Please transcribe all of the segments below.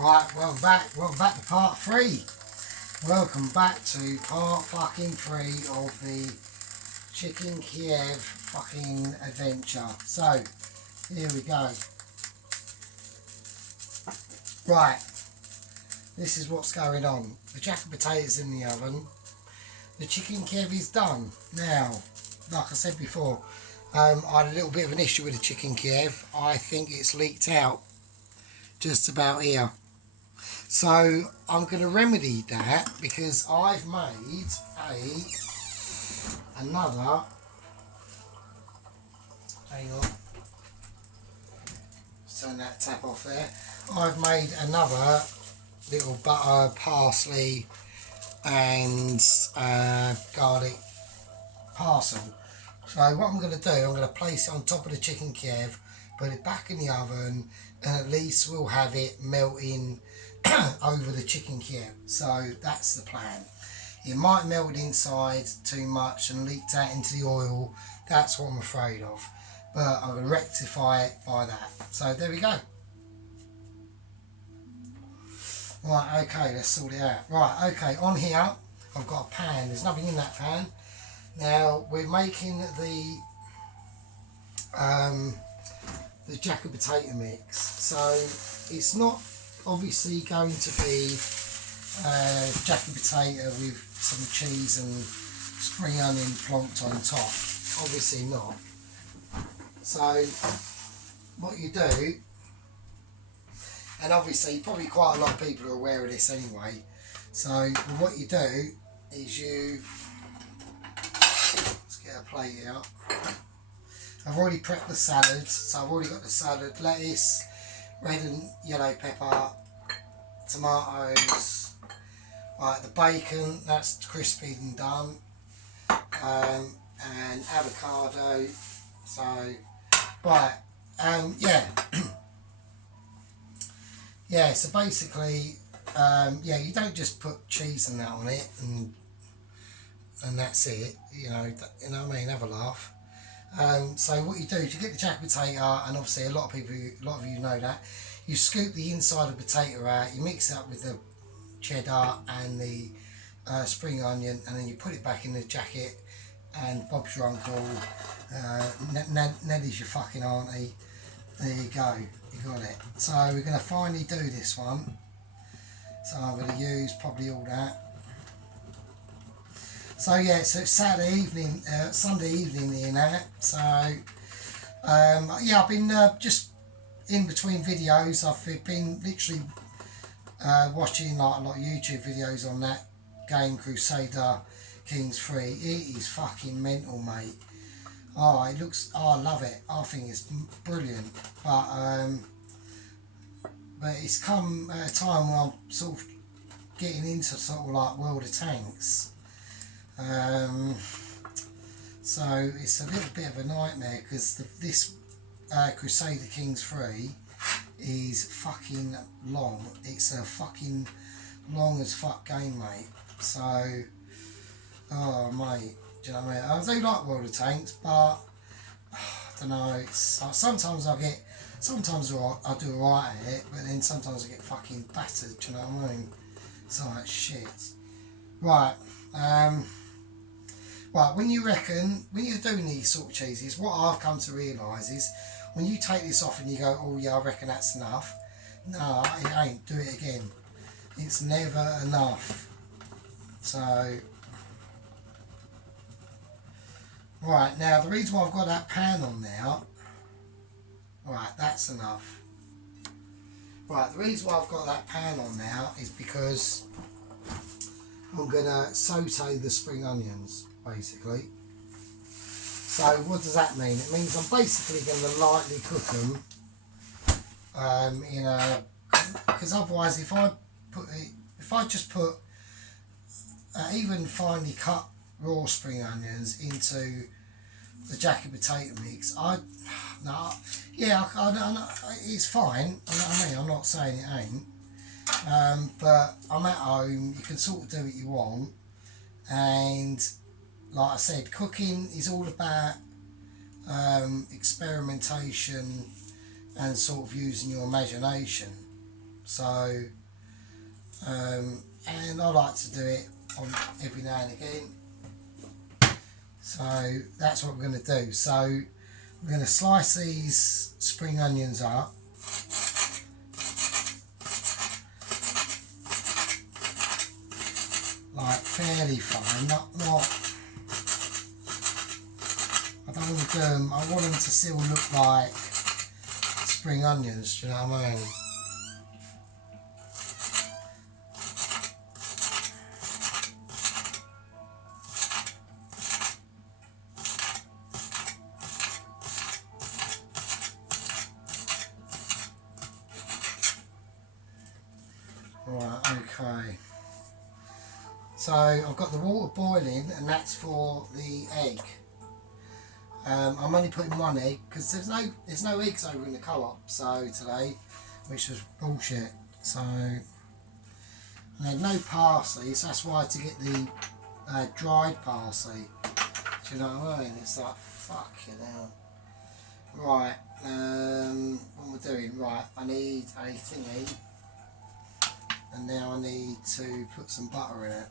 Right, welcome back to part 3. Welcome back to part fucking 3 of the Chicken Kiev fucking adventure. So, here we go. Right, this is what's going on. The jack of potatoes in the oven. The Chicken Kiev is done. Now, like I said before, I had a little bit of an issue with the Chicken Kiev. I think it's leaked out just about here. So I'm going to remedy that because I've made another, hang on, turn that tap off there. I've made another little butter, parsley and garlic parcel. So what I'm going to do, I'm going to place it on top of the Chicken Kiev, put it back in the oven, and at least we'll have it melting over the Chicken Kiev. So that's the plan. It might melt inside too much and leaked out into the oil. That's what I'm afraid of. But I'm going to rectify it by that. So there we go. Right, okay, let's sort it out. Right, okay, on here I've got a pan. There's nothing in that pan. Now we're making the jack of potato mix. So it's not obviously going to be jack of potato with some cheese and spring onion plonked on top. Obviously not. So what you do, and obviously probably quite a lot of people are aware of this anyway, so what you do is let's get a plate out. I've already prepped the salad, so I've already got the salad, lettuce, red and yellow pepper, tomatoes, right, the bacon, that's crispy and done, and avocado. So, right, yeah. Yeah, so basically, yeah, you don't just put cheese and that on it and that's it, you know what I mean, have a laugh. So what you do is you get the jack potato, and obviously a lot of you know that. You scoop the inside of the potato out, you mix it up with the cheddar and the spring onion, and then you put it back in the jacket, and Bob's your uncle, Neddy's your fucking auntie. There you go, you got it. So we're going to finally do this one. So I'm going to use probably all that. So yeah, so it's Saturday evening, Sunday evening here now. So yeah, I've been just in between videos. I've been literally watching like a lot of YouTube videos on that game, Crusader Kings 3. It is fucking mental, mate. Oh, it looks, oh, I love it. I think it's brilliant. But it's come at a time when I'm sort of getting into sort of like World of Tanks. So it's a little bit of a nightmare because this Crusader Kings 3 is fucking long. It's a fucking long as fuck game, mate. So, oh mate, do you know what I mean? I do like World of Tanks, but I don't know. It's like sometimes I do alright at it, but then sometimes I get fucking battered. Do you know what I mean? It's like shit. Right. Right, when you're doing these sort of cheeses, what I've come to realise is when you take this off and you go, oh yeah, I reckon that's enough. No, it ain't. Do it again. It's never enough. So, right, now the reason why I've got that pan on now, right, that's enough. Right, the reason why I've got that pan on now is because I'm going to saute the spring onions, basically. So what does that mean? It means I'm basically going to lightly cook them because otherwise if I just put even finely cut raw spring onions into the jack of potato mix, it's fine, you know what I mean, I'm not saying it ain't, but I'm at home, you can sort of do what you want, and like I said, cooking is all about experimentation and sort of using your imagination. So, and I like to do it on every now and again. So that's what we're going to do. So we're going to slice these spring onions up. Like fairly fine, not I don't want to do them, I want them to still look like spring onions, do you know what I mean? Right, okay. So I've got the water boiling and that's for the egg. I'm only putting one egg because there's no eggs over in the co-op so today, which was bullshit. So and there's no parsley, so that's why to get the dried parsley. Do you know what I mean? It's like fucking hell. Right, what am I doing? Right, I need a thingy, and now I need to put some butter in it.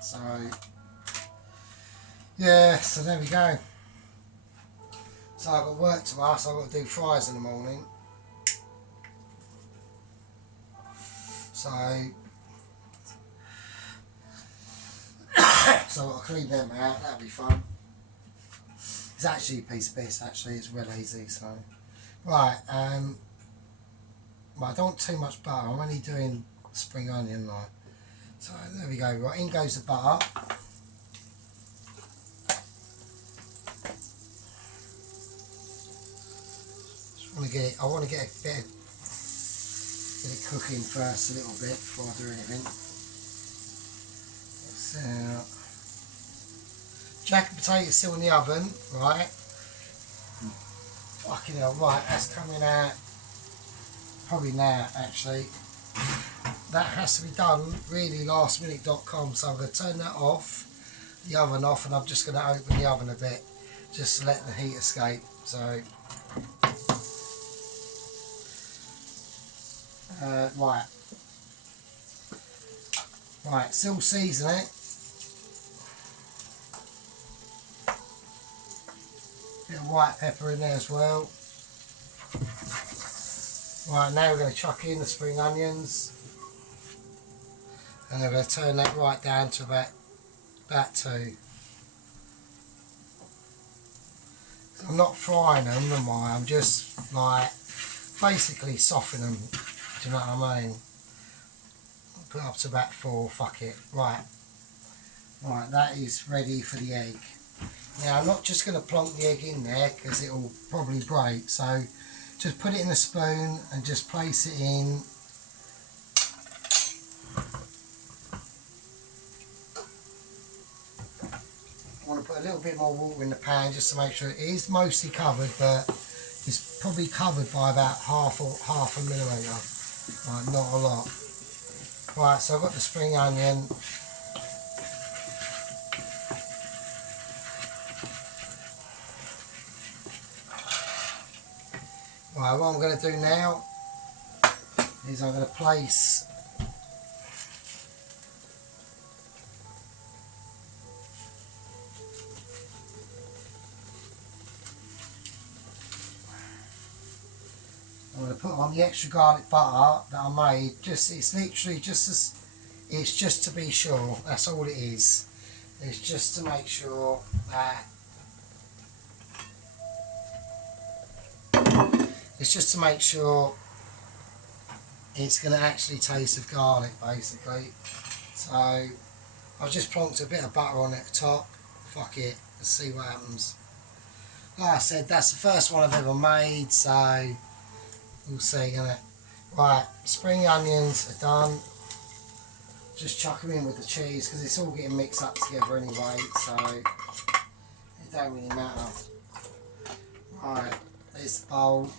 So yeah, so there we go. So I've got work tomorrow, so I've got to do fries in the morning. So I've got to clean them out, that'll be fun. It's actually a piece of piss, actually, it's real easy, so. Right, well, I don't want too much butter, I'm only doing spring onion, like. So there we go, right, in goes the butter. I want to get a bit of cooking first a little bit before I do anything. So, jacket potatoes still in the oven, right? Fucking hell, right, that's coming out probably now actually. That has to be done really lastminute.com, so I'm going to turn that off, the oven off, and I'm just going to open the oven a bit just to let the heat escape. So right, still season it. Bit of white pepper in there as well. Right, now we're going to chuck in the spring onions, and I'm going to turn that right down to about 2. I'm not frying them, am I? I'm just like basically softening them. Do you know what I mean? I'll put it up to about 4. Fuck it. Right, that is ready for the egg. Now I'm not just going to plonk the egg in there because it will probably break. So just put it in a spoon and just place it in. I want to put a little bit more water in the pan just to make sure it is mostly covered, but it's probably covered by about half a millimetre. Right, not a lot. Right, so I've got the spring onion. Right, what I'm going to do now is I'm going to place on the extra garlic butter that I made. It's literally just it's just to be sure. That's all it is. It's just to make sure that it's going to actually taste of garlic, basically. So I've just plonked a bit of butter on it at the top. Fuck it, let's see what happens. Like I said, that's the first one I've ever made, so we'll see, innit? Right, spring onions are done. Just chuck them in with the cheese because it's all getting mixed up together anyway, so it don't really matter. Right, there's the bowl.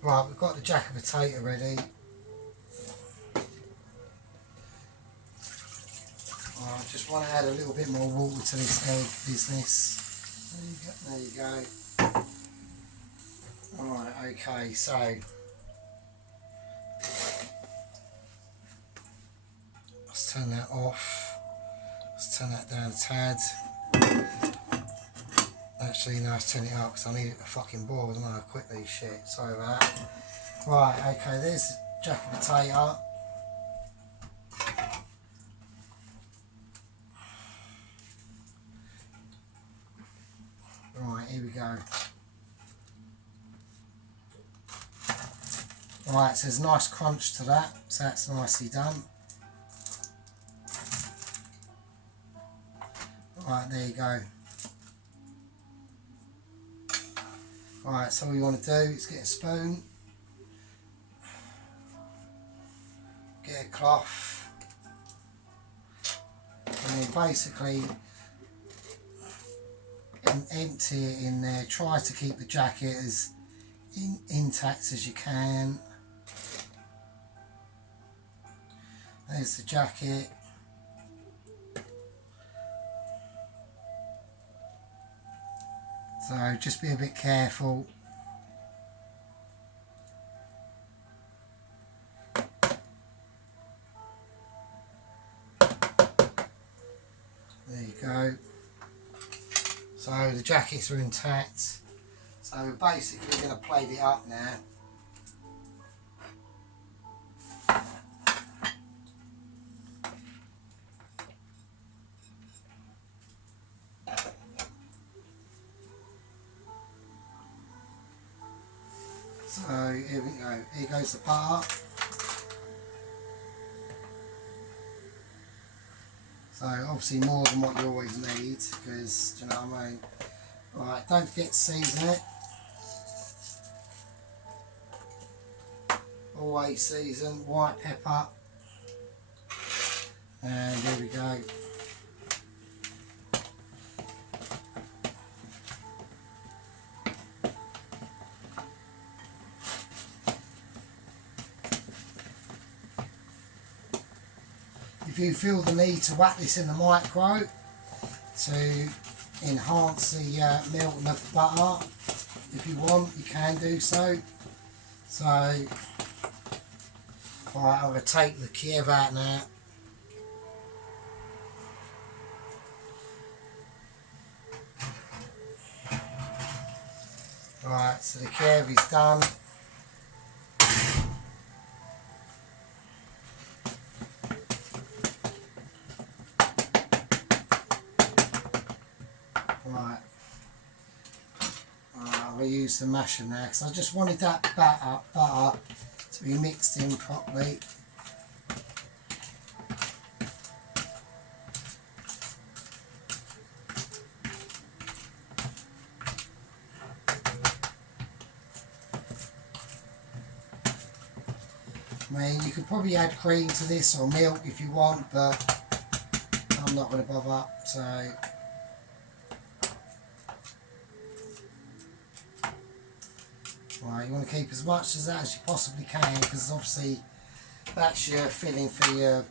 Right, we've got the jacket potato ready. I just want to add a little bit more water to this egg business. There you go. Alright, okay, so turn that off. Let's turn that down a tad. Actually, no, let's turn it up because I need it to fucking boil, don't I? Quickly, shit. Sorry about that. Right, okay, there's the jacket potato. Right, here we go. Right, so there's a nice crunch to that, so that's nicely done. Right, there you go. Right, so all you want to do is get a spoon, get a cloth, and then basically empty it in there. Try to keep the jacket as intact as you can. There's the jacket. So just be a bit careful. There you go. So the jackets are intact. So we're basically going to plate it up now. So here we go. Here goes the butter. So obviously more than what you always need, because do you know what I mean. Right, don't forget to season it. Always season, white pepper, and there we go. If you feel the need to whack this in the micro to enhance the melting of the butter, if you want, you can do so. So, alright, I'm going to take the Kiev out now. Right, so the Kiev is done. Right, I'm going to use the masher now because I just wanted that butter to be mixed in properly. I mean, you could probably add cream to this or milk if you want, but I'm not going to bother, so. Right, you want to keep as much of that as you possibly can, because obviously that's your filling for your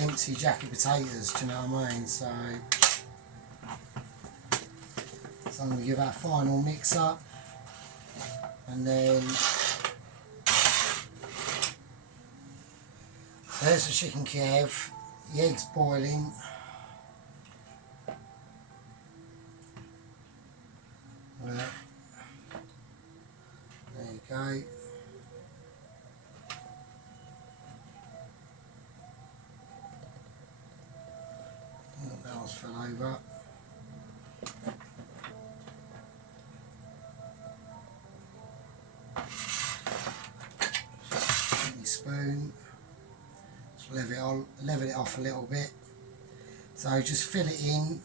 empty jacket potatoes, do you know what I mean? So I'm going to give that a final mix up, and then there's the chicken Kiev, the eggs boiling. Right. There you go. Oh, that one's fell over. Spoon. Just level it off a little bit. So just fill it in.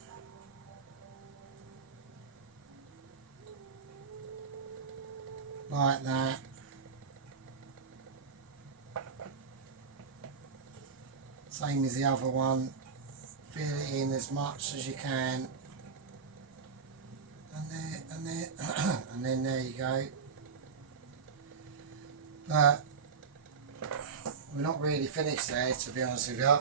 Like that. Same as the other one. Fill it in as much as you can. And there, and there, and then there you go. But we're not really finished there, to be honest with you.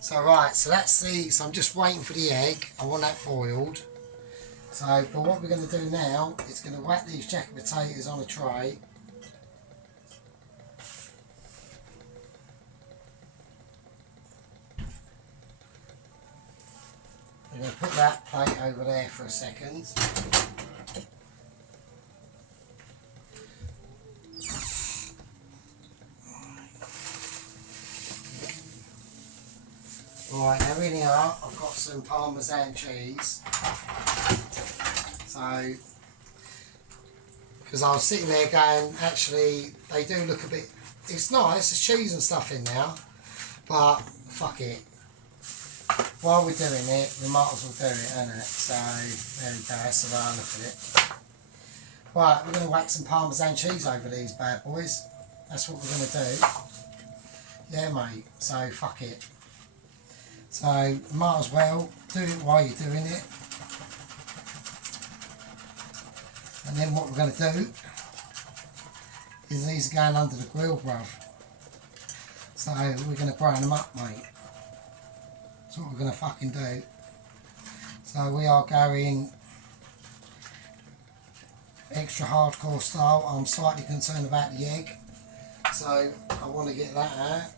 So right, so that's so I'm just waiting for the egg. I want that boiled. So, but what we're going to do now is going to whack these jacket potatoes on a tray. We're going to put that plate over there for a second. Right, now in here I've got some Parmesan cheese. So, because I was sitting there going, actually, they do look a bit, it's nice, there's cheese and stuff in there, but fuck it. While we're doing it, we might as well do it, innit? So, there we go, that's the way I look at it. Right, we're going to whack some Parmesan cheese over these bad boys. That's what we're going to do. Yeah, mate, so fuck it. So, might as well do it while you're doing it. And then what we're going to do is these are going under the grill, bruv. So we're going to brown them up, mate. That's what we're going to fucking do. So we are going extra hardcore style. I'm slightly concerned about the egg, so I want to get that out.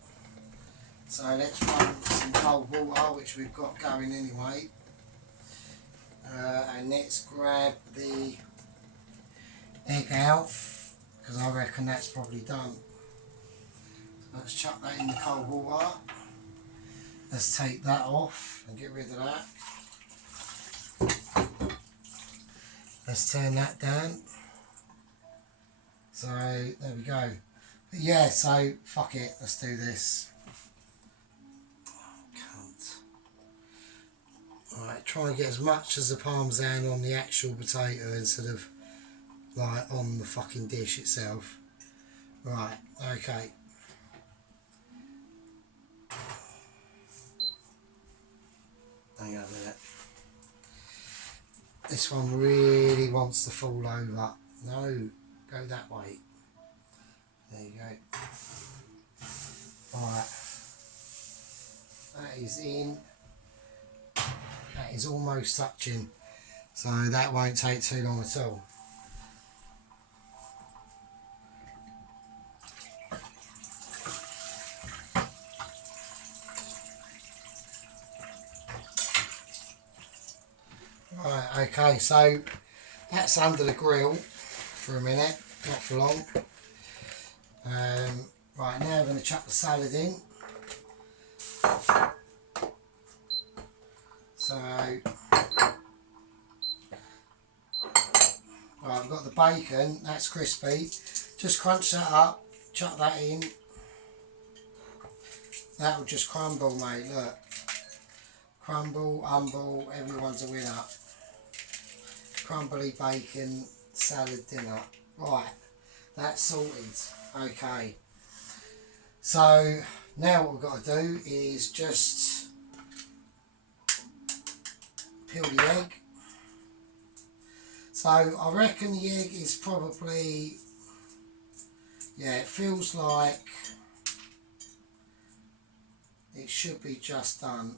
So let's run some cold water, which we've got going anyway. And let's grab the egg out, because I reckon that's probably done. So let's chuck that in the cold water. Let's take that off and get rid of that. Let's turn that down. So there we go. But yeah, so fuck it, let's do this. Alright, try and get as much as the Parmesan on the actual potato instead of like on the fucking dish itself. Right, okay. Hang on a minute. This one really wants to fall over. No, go that way. There you go. Alright. That is in. That is almost touching. So that won't take too long at all. Right, okay, so that's under the grill for a minute, not for long. Right, now we're going to chuck the salad in. So, right, I've got the bacon, that's crispy. Just crunch that up, chuck that in. That will just crumble, mate, look. Crumble, humble, everyone's a winner. Crumbly bacon salad dinner. Right, that's sorted. Okay. So now what we've got to do is just peel the egg. So I reckon the egg is probably, yeah, it feels like it should be just done.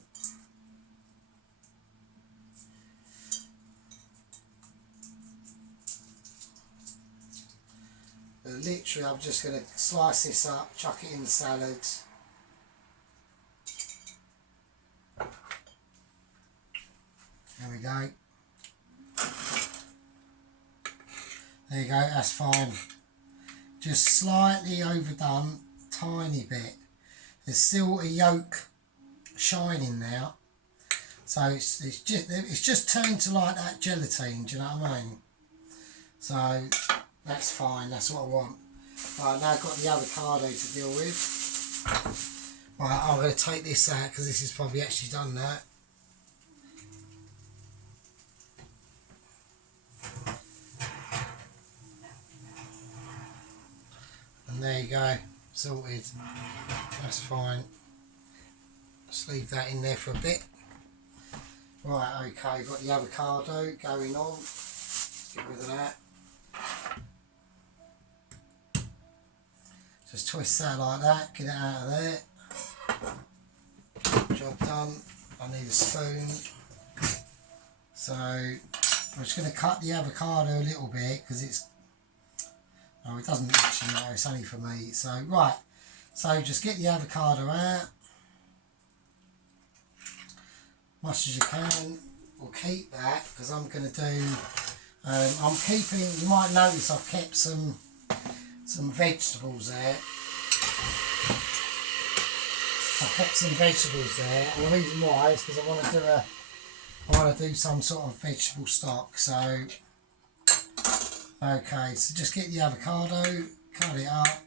Literally, I'm just going to slice this up, chuck it in the salad. There we go. There you go, that's fine. Just slightly overdone, tiny bit. There's still a yolk shining now. So it's just turned to like that gelatine, do you know what I mean? So that's fine, that's what I want. Right, now I've got the avocado to deal with. Right, I'm going to take this out because this is probably actually done now. And there you go, sorted. That's fine. Just leave that in there for a bit. Right, okay, got the avocado going on. Let's get rid of that. Just twist that like that, get it out of there. Job done. I need a spoon. So I'm just going to cut the avocado a little bit because it's, oh, it doesn't actually matter, it's only for me. So right, so just get the avocado out, much as you can. We'll keep that because I'm going to do, I'm keeping, you might notice I've kept some vegetables there. I've kept some vegetables there, and the reason why is because I want to do some sort of vegetable stock. So okay, so just get the avocado, cut it up,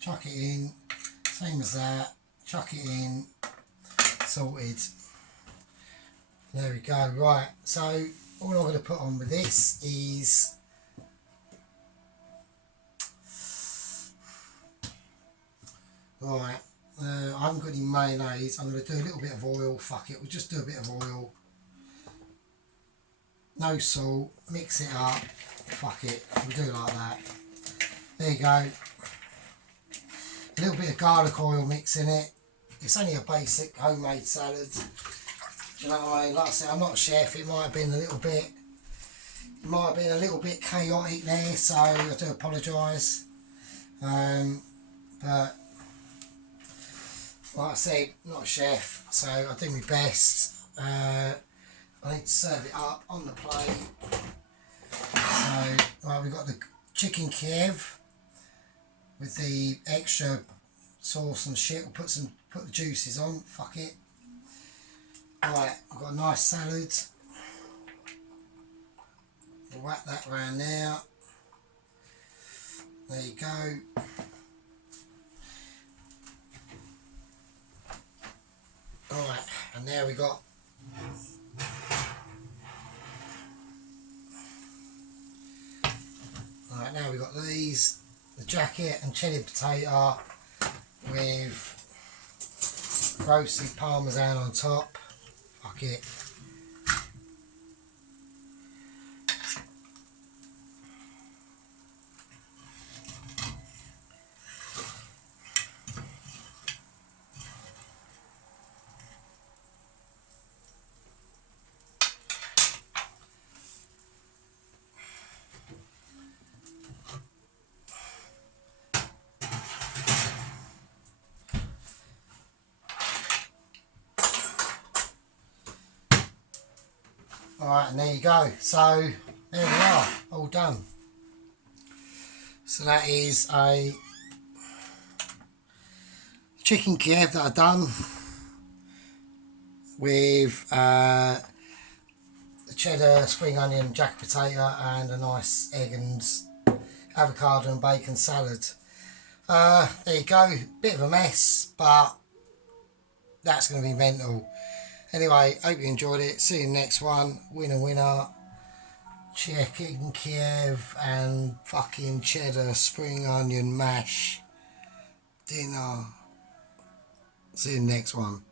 chuck it in, same as that, chuck it in, sorted. There we go. Right, so all I'm going to put on with this is right, I haven't got any mayonnaise. I'm going to do a little bit of oil. Fuck it, we'll just do a bit of oil. No salt, mix it up. Fuck it, we'll do it like that. There you go. A little bit of garlic oil mix in it. It's only a basic homemade salad. Do you know what I mean? Like I said, I'm not a chef. It might have been a little bit chaotic there, so I do apologise. But like I said, not a chef, so I do my best. I need to serve it up on the plate. So right, we've got the Chicken Kiev with the extra sauce and shit. We'll put the juices on. Fuck it. Right, I've got a nice salad. We'll wrap that around there. There you go. Alright, and there we got alright, now we got these, the jacket and cheddar potato with roasted parmesan on top. Fuck it. Alright, and there you go. So there we are, all done. So that is a Chicken Kiev that I've done with the cheddar, spring onion, jack potato and a nice egg and avocado and bacon salad. There you go, bit of a mess, but that's going to be mental. Anyway, hope you enjoyed it. See you next one. Winner, winner. Chicken Kiev and fucking cheddar spring onion mash dinner. See you next one.